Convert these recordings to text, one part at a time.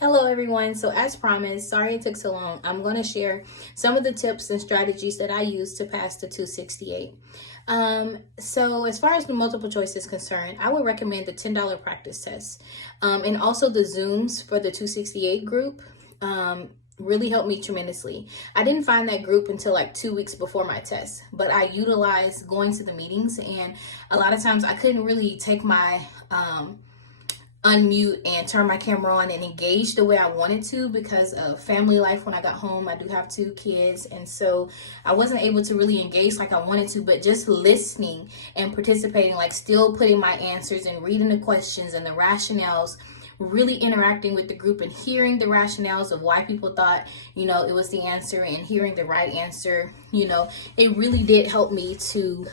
Hello everyone. So as promised, sorry it took so long. I'm going to share some of the tips and strategies that I use to pass the 268. So as far as the multiple choice is concerned, I would recommend the $10 practice test. And also the Zooms for the 268 group. Really helped me tremendously. I didn't find that group until like 2 weeks before my test, but I utilized going to the meetings, and a lot of times I couldn't really take my unmute and turn my camera on and engage the way I wanted to because of family life. When I got home, I do have 2 kids, and so I wasn't able to really engage like I wanted to, but just listening and participating, like still putting my answers and reading the questions and the rationales, really interacting with the group and hearing the rationales of why people thought, it was the answer, and hearing the right answer, it really did help me to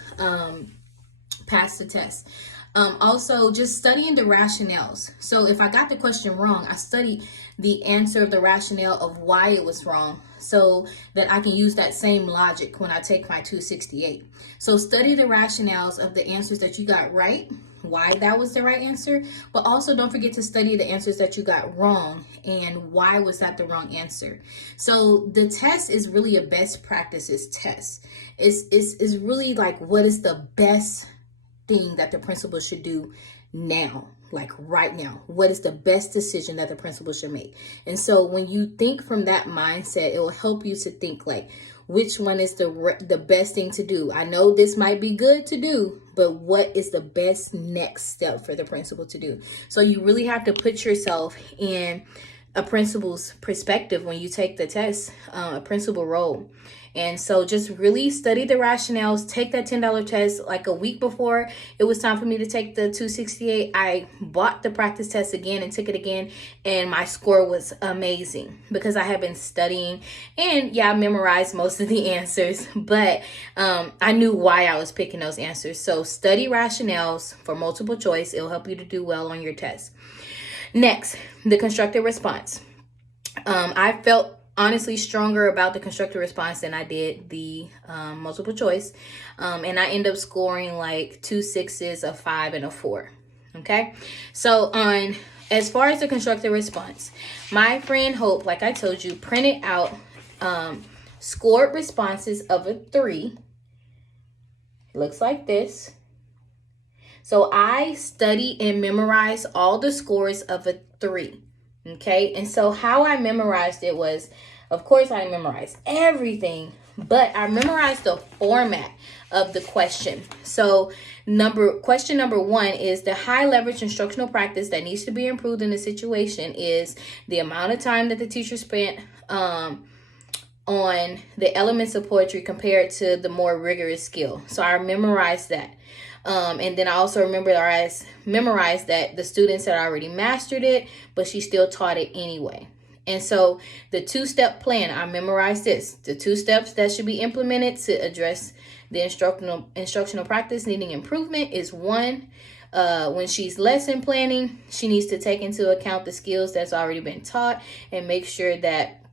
pass the test. Also, just studying the rationales. So if I got the question wrong, I studied the answer of the rationale of why it was wrong so that I can use that same logic when I take my 268. So study the rationales of the answers that you got right, why that was the right answer, but also don't forget to study the answers that you got wrong and why was that the wrong answer. So the test is really a best practices test. It's really like, what is the best thing that the principal should do now, like right now? What is the best decision that the principal should make? And so when you think from that mindset, it will help you to think like, which one is the best thing to do? I know this might be good to do, but what is the best next step for the principal to do? So you really have to put yourself in a principal's perspective when you take the test, a principal role. And so just really study the rationales, take that $10 test. Like a week before it was time for me to take the 268, I bought the practice test again and took it again. And my score was amazing because I had been studying, and I memorized most of the answers, but I knew why I was picking those answers. So study rationales for multiple choice. It'll help you to do well on your test. Next, the constructive response. I felt honestly stronger about the constructive response than I did the multiple choice. And I end up scoring like 2 6s, a 5, and a 4. Okay. So as far as the constructive response, my friend Hope, like I told you, printed out scored responses of a 3. It looks like this. So I studied and memorized all the scores of a 3. Okay, and so how I memorized it was, of course, I memorized everything, but I memorized the format of the question. So question number 1 is the high leverage instructional practice that needs to be improved in the situation is the amount of time that the teacher spent on the elements of poetry compared to the more rigorous skill. So I memorized that. And then I also memorized that the students had already mastered it, but she still taught it anyway. And so the 2-step plan, I memorized this. The 2 steps that should be implemented to address the instructional practice needing improvement is 1, when she's lesson planning, she needs to take into account the skills that's already been taught and make sure that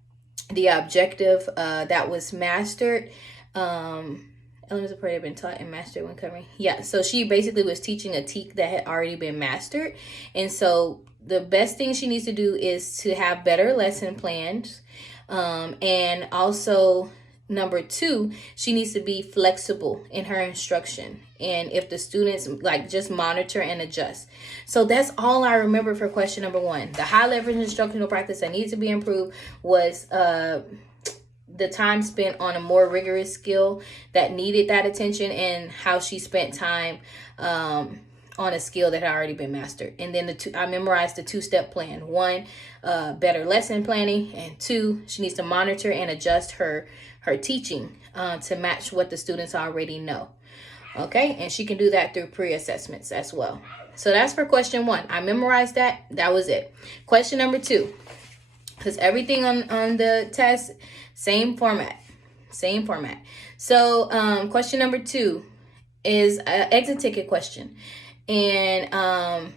the objective that was mastered, elements of prayer have been taught and mastered when covering. So she basically was teaching a TEK that had already been mastered. And so the best thing she needs to do is to have better lesson plans. And also, number 2, she needs to be flexible in her instruction. And if the students just monitor and adjust. So that's all I remember for question number 1. The high leverage instructional practice that needs to be improved was the time spent on a more rigorous skill that needed that attention, and how she spent time on a skill that had already been mastered. And then I memorized the 2-step plan. 1, better lesson planning, and 2, she needs to monitor and adjust her teaching to match what the students already know. Okay, and she can do that through pre-assessments as well. So that's for question 1. I memorized that. That was it. Question number 2, because everything on the test, same format. So question number 2 is an exit ticket question. And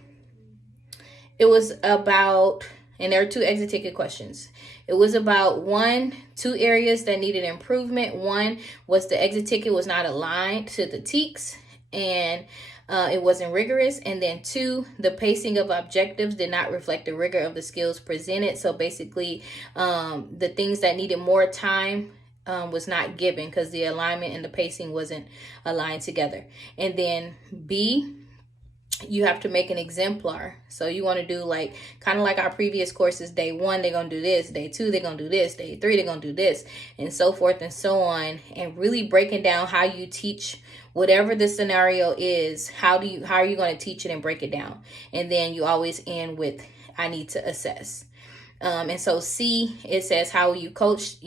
it was about, and there are 2 exit ticket questions. It was about 2 areas that needed improvement. 1 was the exit ticket was not aligned to the TEKs. And it wasn't rigorous. And then 2, the pacing of objectives did not reflect the rigor of the skills presented. So basically, the things that needed more time was not given because the alignment and the pacing wasn't aligned together. And then B, you have to make an exemplar. So you want to do like kind of like our previous courses. Day 1, they're going to do this. Day 2, they're going to do this. Day 3, they're going to do this, and so forth and so on. And really breaking down how you teach whatever the scenario is. How are you going to teach it and break it down? And then you always end with, I need to assess. And so C, it says, how will you coach,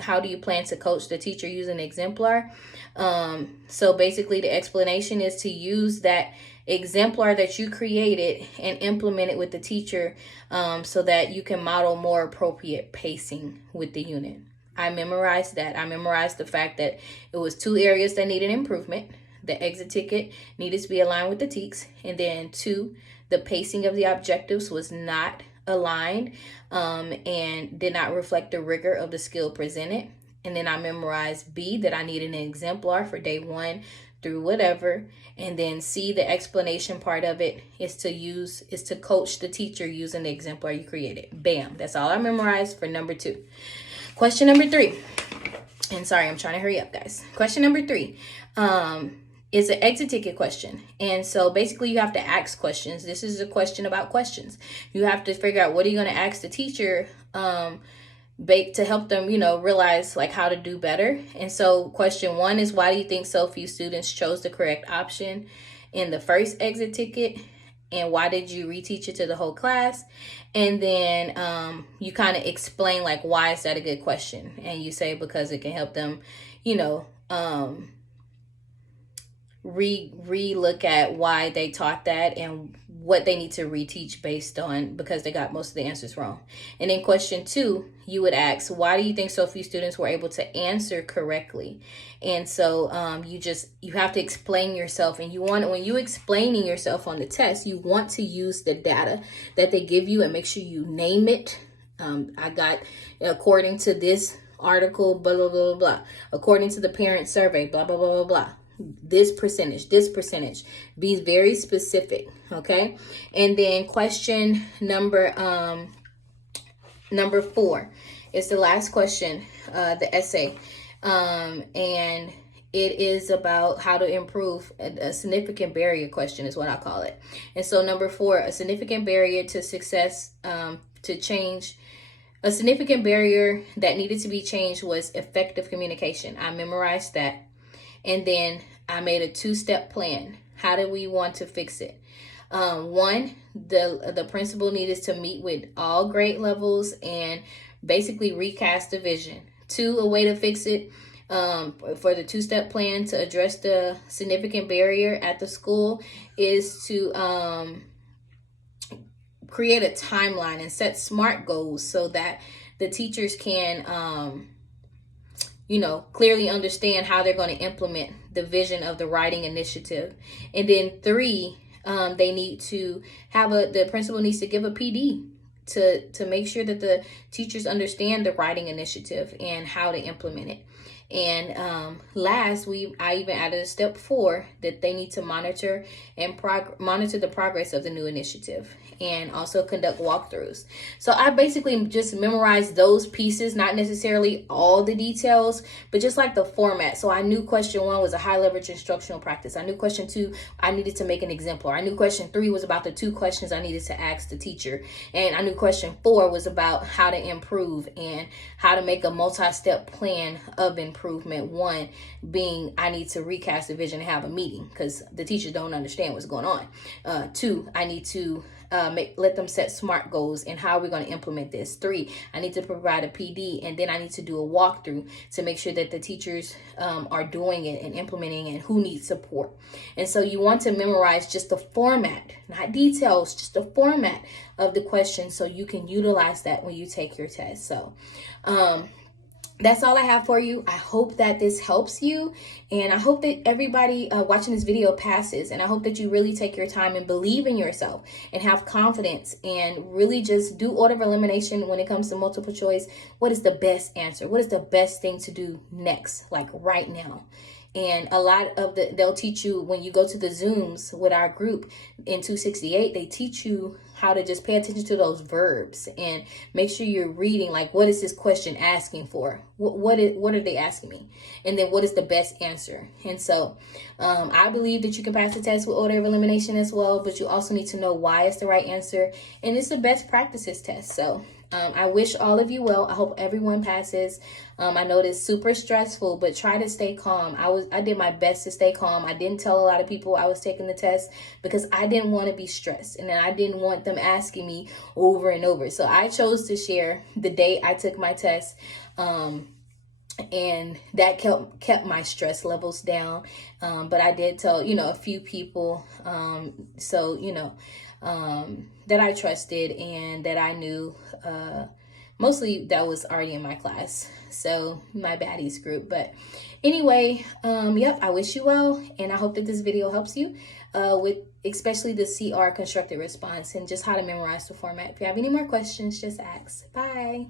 how do you plan to coach the teacher using exemplar? So basically the explanation is to use that exemplar that you created and implement it with the teacher, so that you can model more appropriate pacing with the unit. I memorized that. I memorized the fact that it was 2 areas that needed improvement. The exit ticket needed to be aligned with the TEKS. And then 2, the pacing of the objectives was not aligned, and did not reflect the rigor of the skill presented. And then I memorized B, that I needed an exemplar for day 1 through whatever. And then C, the explanation part of it is to coach the teacher using the exemplar you created. Bam. That's all I memorized for number 2. Question number 3. And sorry, I'm trying to hurry up, guys. Question number 3 is an exit ticket question. And so basically you have to ask questions. This is a question about questions. You have to figure out what are you going to ask the teacher to help them, realize like how to do better. And so question 1 is, why do you think so few students chose the correct option in the first exit ticket? And why did you reteach it to the whole class? And then you kind of explain like, why is that a good question? And you say, because it can help them, re-look at why they taught that and what they need to reteach based on, because they got most of the answers wrong. And then question 2, you would ask, why do you think so few students were able to answer correctly? And so you have to explain yourself, and when you explaining yourself on the test, you want to use the data that they give you and make sure you name it. I got, according to this article, blah, blah, blah, blah, according to the parent survey, blah, blah, blah, blah, blah. This percentage. Be very specific, okay? And then question number 4 is the last question, the essay, and it is about how to improve. A significant barrier question is what I call it. And so number 4, a significant barrier to success, to change. A significant barrier that needed to be changed was effective communication. I memorized that. And then I made a 2-step plan. How do we want to fix it? 1, the principal needed to meet with all grade levels and basically recast the vision. 2, a way to fix it, for the 2-step plan to address the significant barrier at the school, is to create a timeline and set SMART goals so that the teachers can clearly understand how they're going to implement the vision of the writing initiative. And then 3, they need to the principal needs to give a PD to make sure that the teachers understand the writing initiative and how to implement it. And last, I even added a step 4 that they need to monitor the progress of the new initiative, and also conduct walkthroughs. So I basically just memorized those pieces, not necessarily all the details, but just like the format. So I knew question 1 was a high leverage instructional practice. I knew question 2, I needed to make an exemplar. I knew question 3 was about the 2 questions I needed to ask the teacher. And I knew question 4 was about how to improve and how to make a multi-step plan of improvement. 1 being, I need to recast the vision and have a meeting because the teachers don't understand what's going on. 2, I need to let them set SMART goals and how we're going to implement this. 3, I need to provide a PD, and then I need to do a walkthrough to make sure that the teachers are doing it and implementing it and who needs support. And so you want to memorize just the format, not details, just the format of the question so you can utilize that when you take your test. So that's all I have for you. I hope that this helps you, and I hope that everybody watching this video passes, and I hope that you really take your time and believe in yourself and have confidence and really just do order of elimination when it comes to multiple choice. What is the best answer? What is the best thing to do next, like right now? And a lot of they'll teach you when you go to the Zooms with our group in 268, they teach you how to just pay attention to those verbs and make sure you're reading, like, what is this question asking for? What are they asking me? And then what is the best answer? And so I believe that you can pass the test with order of elimination as well, but you also need to know why it's the right answer. And it's the best practices test. So I wish all of you well. I hope everyone passes. I know it's super stressful, but try to stay calm. I did my best to stay calm. I didn't tell a lot of people I was taking the test because I didn't want to be stressed, and then I didn't want them asking me over and over. So I chose to share the day I took my test. And that kept my stress levels down. But I did tell, a few people, that I trusted and that I knew, mostly that was already in my class. So my baddies group. But anyway, I wish you well. And I hope that this video helps you with especially the CR constructed response and just how to memorize the format. If you have any more questions, just ask. Bye.